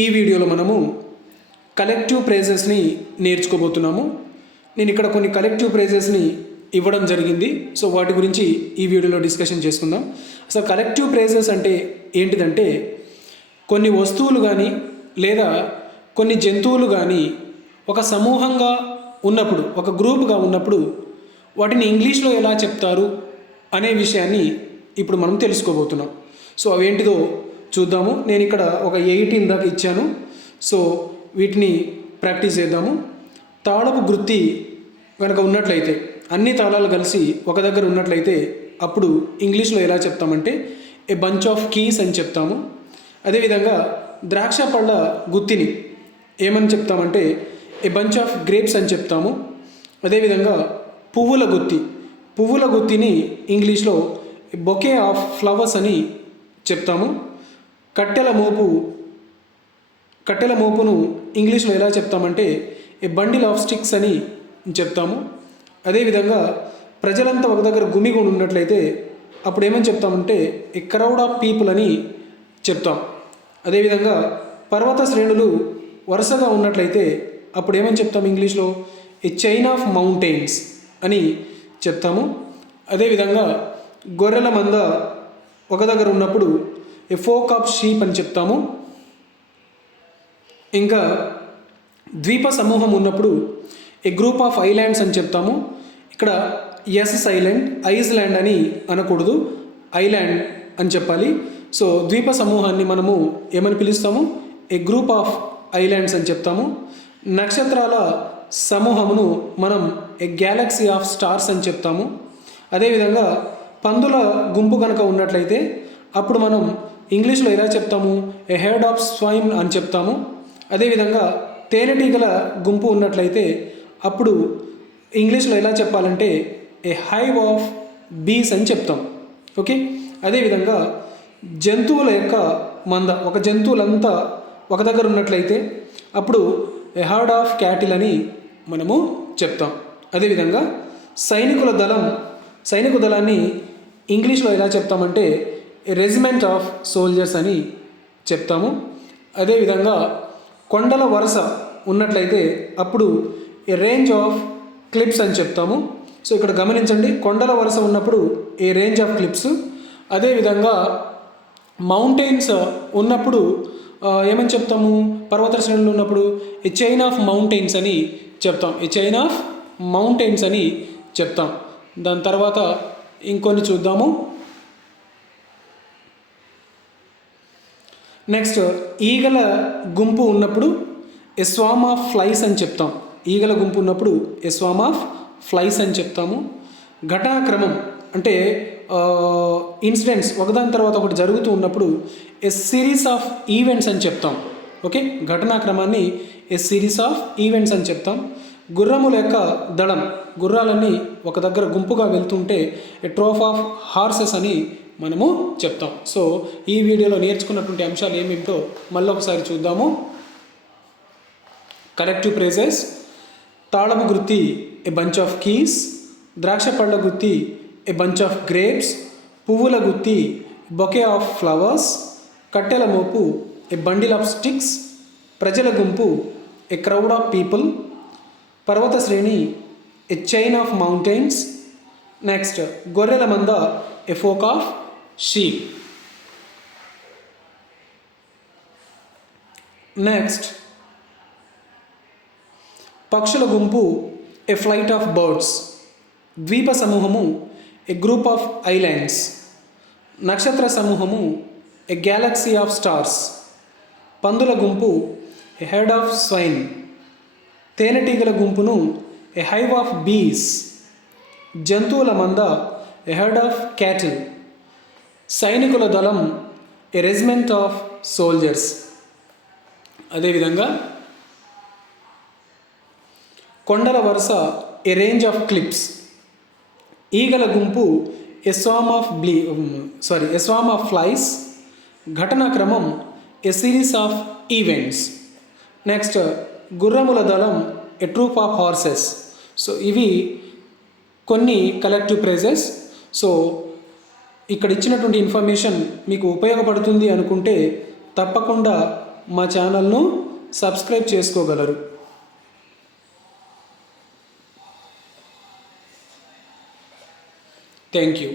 ఈ వీడియోలో మనము కలెక్టివ్ ప్రైజెస్ని నేర్చుకోబోతున్నాము. నేను ఇక్కడ కొన్ని కలెక్టివ్ ప్రైజెస్ని ఇవ్వడం జరిగింది. సో వాటి గురించి ఈ వీడియోలో డిస్కషన్ చేసుకుందాం. అసలు కలెక్టివ్ ప్రైజెస్ అంటే ఏంటిదంటే కొన్ని వస్తువులు కానీ లేదా కొన్ని జంతువులు కానీ ఒక సమూహంగా ఉన్నప్పుడు ఒక గ్రూప్గా ఉన్నప్పుడు వాటిని ఇంగ్లీష్లో ఎలా చెప్తారు అనే విషయాన్ని ఇప్పుడు మనం తెలుసుకోబోతున్నాం. సో అవేంటిదో చూద్దాము. నేను ఇక్కడ ఒక ఎయిటీన్ దాకా ఇచ్చాను. సో వీటిని ప్రాక్టీస్ చేద్దాము. తాళపు గుర్తి కనుక ఉన్నట్లయితే అన్ని తాళాలు కలిసి ఒక దగ్గర ఉన్నట్లయితే అప్పుడు ఇంగ్లీష్లో ఎలా చెప్తామంటే ఏ బంచ్ ఆఫ్ కీస్ అని చెప్తాము. అదేవిధంగా ద్రాక్ష పళ్ళ గుత్తిని ఏమని చెప్తామంటే ఏ బంచ్ ఆఫ్ గ్రేప్స్ అని చెప్తాము. అదేవిధంగా పువ్వుల గుత్తి. పువ్వుల గుత్తిని ఇంగ్లీష్లో బొకే ఆఫ్ ఫ్లవర్స్ అని చెప్తాము. కట్టెల మోపు కట్టెల మోపును ఇంగ్లీష్లో ఎలా చెప్తామంటే ఏ బండిల్ ఆఫ్ స్టిక్స్ అని చెప్తాము. అదేవిధంగా ప్రజలంతా ఒక దగ్గర గుమిగుండి ఉన్నట్లయితే అప్పుడు ఏమని చెప్తామంటే ఏ క్రౌడ్ ఆఫ్ పీపుల్ అని చెప్తాం. అదేవిధంగా పర్వత శ్రేణులు వరుసగా ఉన్నట్లయితే అప్పుడు ఏమని చెప్తాం ఇంగ్లీష్లో? ఏ చైన్ ఆఫ్ మౌంటైన్స్ అని చెప్తాము. అదేవిధంగా గొర్రెల మంద ఒక దగ్గర ఉన్నప్పుడు ఏ ఫోక్ ఆఫ్ షీప్ అని చెప్తాము. ఇంకా ద్వీప సమూహం ఉన్నప్పుడు ఏ గ్రూప్ ఆఫ్ ఐలాండ్స్ అని చెప్తాము. ఇక్కడ ఎస్ ఐలాండ్ ఐస్లాండ్ అని అనకూడదు. ఐలాండ్ అని చెప్పాలి. సో ద్వీప సమూహాన్ని మనము ఏమని పిలుస్తాము? ఏ గ్రూప్ ఆఫ్ ఐలాండ్స్ అని చెప్తాము. నక్షత్రాల సమూహమును మనం ఏ గ్యాలక్సీ ఆఫ్ స్టార్స్ అని చెప్తాము. అదేవిధంగా పందుల గుంపు కనుక ఉన్నట్లయితే అప్పుడు మనం ఇంగ్లీష్లో ఎలా చెప్తాము? ఏ హెడ్ ఆఫ్ స్వైన్ అని చెప్తాము. అదేవిధంగా తేనెటీగల గుంపు ఉన్నట్లయితే అప్పుడు ఇంగ్లీష్లో ఎలా చెప్పాలంటే ఏ హైవ్ ఆఫ్ బీస్ అని చెప్తాం. ఓకే అదేవిధంగా జంతువుల యొక్క మంద ఒక జంతువులంతా ఒక దగ్గర ఉన్నట్లయితే అప్పుడు ఏ హార్డ్ ఆఫ్ క్యాటిల్ అని మనము చెప్తాం. అదేవిధంగా సైనికుల దళం సైనిక దళాన్ని ఇంగ్లీష్లో ఎలా చెప్తామంటే రెజిమెంట్ ఆఫ్ సోల్జర్స్ అని చెప్తాము. అదేవిధంగా కొండల వరుస ఉన్నట్లయితే అప్పుడు ఏ రేంజ్ ఆఫ్ క్లిప్స్ అని చెప్తాము. సో ఇక్కడ గమనించండి కొండల వరుస ఉన్నప్పుడు ఏ రేంజ్ ఆఫ్ క్లిప్స్ అదేవిధంగా మౌంటైన్స్ ఉన్నప్పుడు ఏమని చెప్తాము? పర్వత శ్రేణులు ఉన్నప్పుడు ఏ చైన్ ఆఫ్ మౌంటైన్స్ అని చెప్తాం. ఏ చైన్ ఆఫ్ మౌంటైన్స్ అని చెప్తాం. దాని తర్వాత ఇంకొన్ని చూద్దాము. నెక్స్ట్ ఈగల గుంపు ఉన్నప్పుడు ఎ స్వామ్ ఆఫ్ ఫ్లైస్ అని చెప్తాం. ఈగల గుంపు ఉన్నప్పుడు ఎ స్వామ్ ఆఫ్ ఫ్లైస్ అని చెప్తాము. ఘటనాక్రమం అంటే ఇన్సిడెంట్స్ ఒకదాని తర్వాత ఒకటి జరుగుతూ ఉన్నప్పుడు ఎ సిరీస్ ఆఫ్ ఈవెంట్స్ అని చెప్తాం. ఓకే ఘటనాక్రమాన్ని ఎ సిరీస్ ఆఫ్ ఈవెంట్స్ అని చెప్తాం. గుర్రముల యొక్క దళం గుర్రాలన్నీ ఒక దగ్గర గుంపుగా వెళ్తుంటే ఎ ట్రోఫ్ ఆఫ్ హార్సెస్ అని మనము చెప్తాం. సో ఈ వీడియోలో నేర్చుకున్నటువంటి అంశాలు ఏమిటో మళ్ళీ ఒకసారి చూద్దాము కలెక్టివ్ ప్రైజెస్ తాళపు గుర్తి ఏ బంచ్ ఆఫ్ కీస్ ద్రాక్ష పళ్ళ గుత్తి ఏ బంచ్ ఆఫ్ గ్రేప్స్ పువ్వుల గుత్తి బొకే ఆఫ్ ఫ్లవర్స్ కట్టెల మోపు ఏ బండిల్ ఆఫ్ స్టిక్స్ ప్రజల గుంపు ఏ క్రౌడ్ ఆఫ్ పీపుల్ పర్వత శ్రేణి a chain of mountains next గొర్రెల మంద a flock of sheep next పక్షుల గుంపు ఏ ఫ్లైట్ ఆఫ్ బర్డ్స్ ద్వీప సమూహము ఏ గ్రూప్ ఆఫ్ ఐలాండ్స్ నక్షత్ర సమూహము ఏ గ్యాలక్సీ ఆఫ్ స్టార్స్ పందుల గుంపు ఏ హెడ్ ఆఫ్ స్వైన్ తేనెటీగల గుంపును ఏ హైవ్ ఆఫ్ బీస్ జంతువుల మంద ఏ హెడ్ ఆఫ్ క్యాటిల్ సైనికుల దళం ఎ రెజిమెంట్ ఆఫ్ సోల్జర్స్ అదేవిధంగా కొండల వరుస ఎ రేంజ్ ఆఫ్ క్లిప్స్ ఈగల గుంపు a swarm of బ్లీ sorry a swarm of flies ఘటనాక్రమం a series of events next గుర్రముల దళం a troop of horses so ఇవి కొన్ని కలెక్టివ్ ప్రైజెస్ సో ఇక్కడ ఇచ్చినటువంటి ఇన్ఫర్మేషన్ మీకు ఉపయోగపడుతుంది అనుకుంటే తప్పకుండా మా ఛానల్ను సబ్స్క్రైబ్ చేసుకోగలరు. Thank you.